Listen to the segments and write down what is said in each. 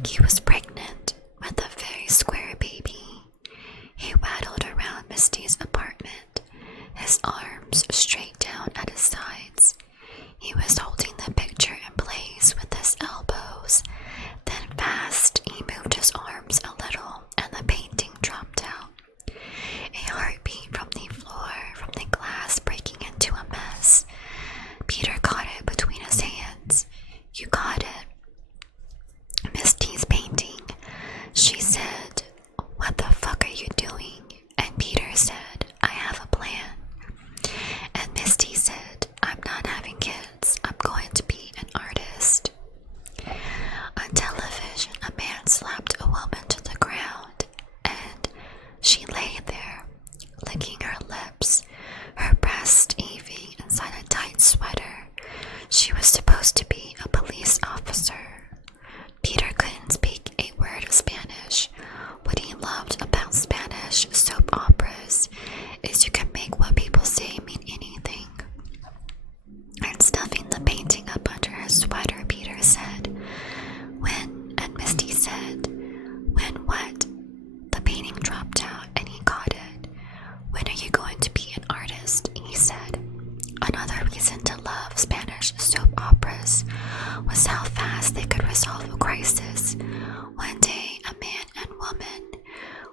like he was pregnant with a very square baby. He waddled around Misty's apartment, his arms straight down at his sides. He was holding the picture in place with his elbows. Then fast, he moved his arms a little and the painting dropped out. A heartbeat from the floor, from the glass breaking into a mess. Peter caught it between his hands. "You got it." "Misty's painting." She said, "What the fuck are you doing?" And Peter said, "I have a plan." And Misty said, "I'm not having kids. I'm going to be an artist." On television, a man slapped a woman to the ground, and she lay there, licking her lips, her breast heaving inside a tight sweater. She was supposed to be a police officer. Peter couldn't speak a word of Spanish. What he loved about Spanish soap operas is you can make what people say mean anything. And stuffing the painting up under his sweater, Peter said, and Misty said, "When what?" The painting dropped out and he caught it. "When are you going to be an artist?" he said. Another reason to love Spanish soap operas was how fast they could resolve a crisis. One day, a man and woman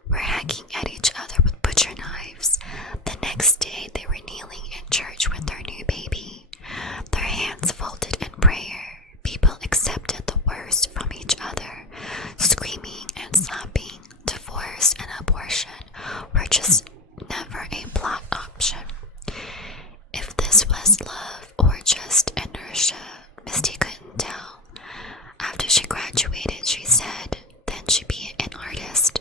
were hacking at each other with butcher knives. The next day, they were kneeling in church with their new baby, their hands folded in prayer. People accepted the worst from each other. Screaming and slapping, divorce and abortion were just never a plot option. If this was love or just inertia, Misty couldn't tell. After she graduated, she said, then she'd be an artist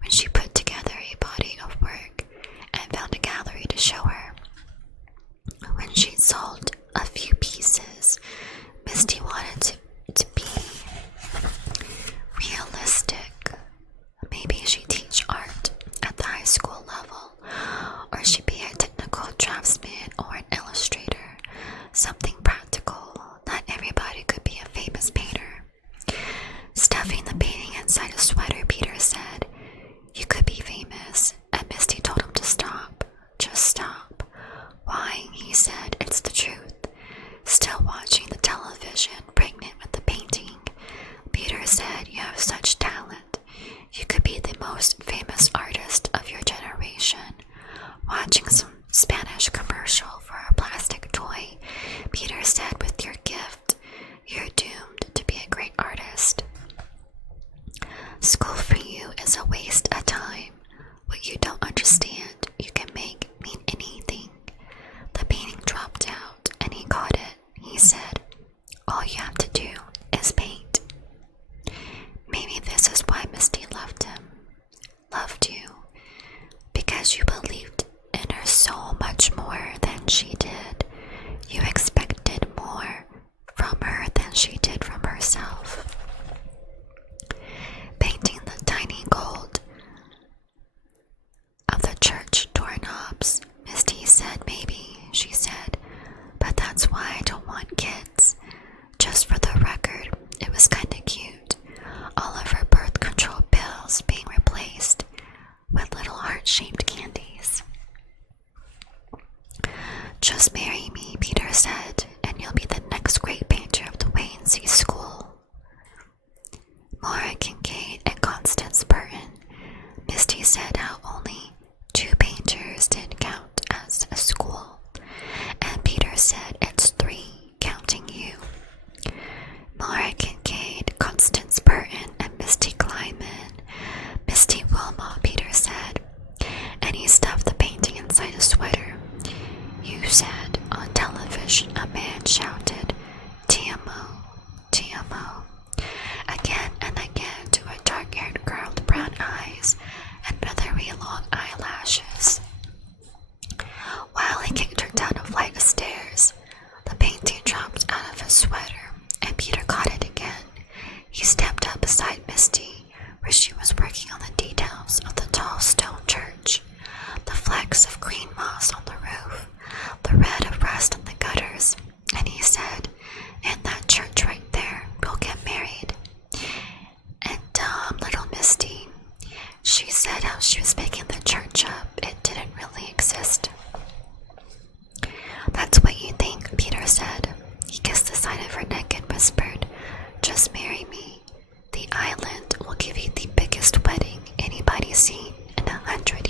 when she put together a body of work and found a gallery to show her. When she'd sold a few pieces, Misty wanted to be realistic. Maybe she'd teach art at the high school level, or she'd be a technical draftsman or an illustrator, something practical. Not everybody could be a famous painter. Stuffing the painting inside a sweater, Peter said, "You could be famous," and Misty told him to stop. "Just stop." "Why?" he said. "It's the truth." Still watching the television, pregnant with the painting, Peter said, "You have such talent. You could be the most famous artist of your generation." Watching some Spanish commercial for a plastic toy, Peter said, "With your gift, you're doomed to be a great artist. School for you is a waste of time. What you don't understand, you can make mean anything." The painting dropped out and he caught it. He said, "All you have to do is paint." Maybe this is why Misty loved you, because you believed in her so much more than she did. You expected more from her than she did from herself. Painting the tiny gold of the church doorknobs, Misty said, "Maybe," she said, "but that's why I don't want kids." Just for the record, it was kinda cute. All of her birth control pills being replaced with little heart-shaped candies. "Just marry me," Peter said, "and you'll be the next great painter of the Wayne-C School." Laura Kincaid and Constance Burton, Misty said how only 2 painters didn't count as a school, and Peter said it's 3, counting you. Laura Kincaid, Constance Burton, and Misty Kleiman. Misty Wilmot, Peter said, and he stuffed the painting inside a sweater. "You said," on television, a man shouted, "Te amo, te amo," again and again to a dark-haired girl with brown eyes and feathery long eyelashes. While he kicked her down a flight of stairs, the painting dropped out of his sweater, and Peter caught it again. He stepped up beside Misty, where she was working on the details of the tall stone church, the flecks of green moss on the roof, the red of rust on the gutters, and he said, "In that church right there, we'll get married." 100